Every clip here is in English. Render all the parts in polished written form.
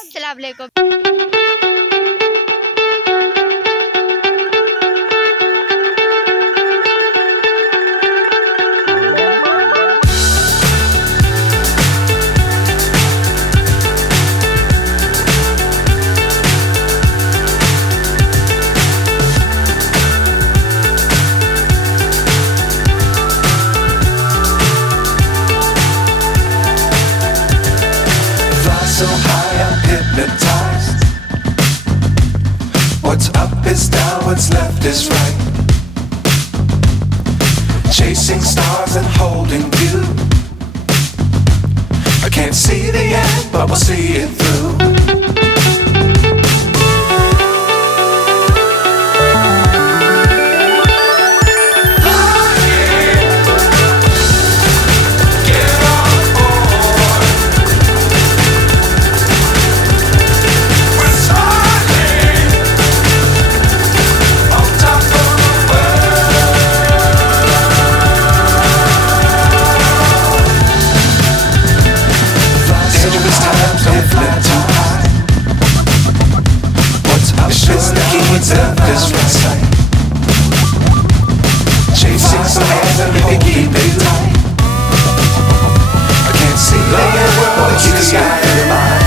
अस्सलाम वालेकुम। So high I'm hypnotized. What's up is down, what's left is right. Chasing stars and holding you. I can't see the end, but we'll see it through. Chasing stars and if you keep it tight, I can't see the world, but keep the sky in your mind.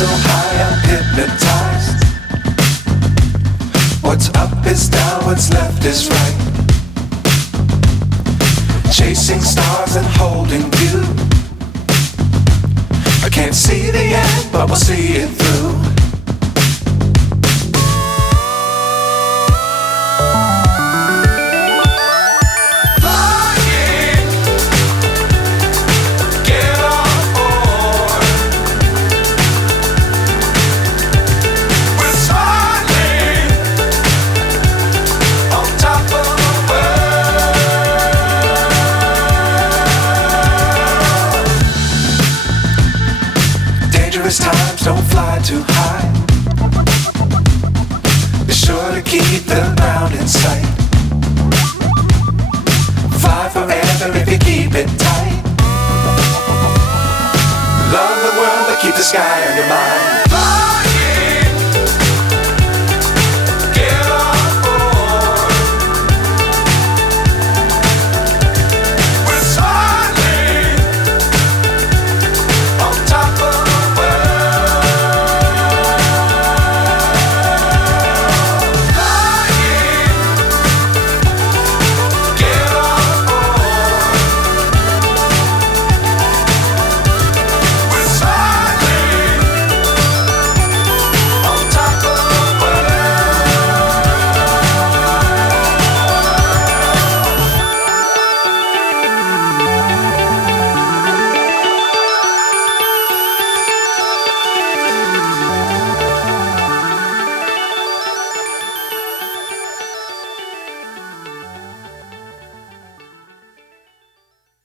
So high I'm hypnotized. What's up is down, what's left is right. Chasing stars and holding you. I can't see the end, but we'll see it through. Times don't fly too high. Be sure to keep the ground in sight. Fly forever if you keep it tight. Love the world but keep the sky on your mind.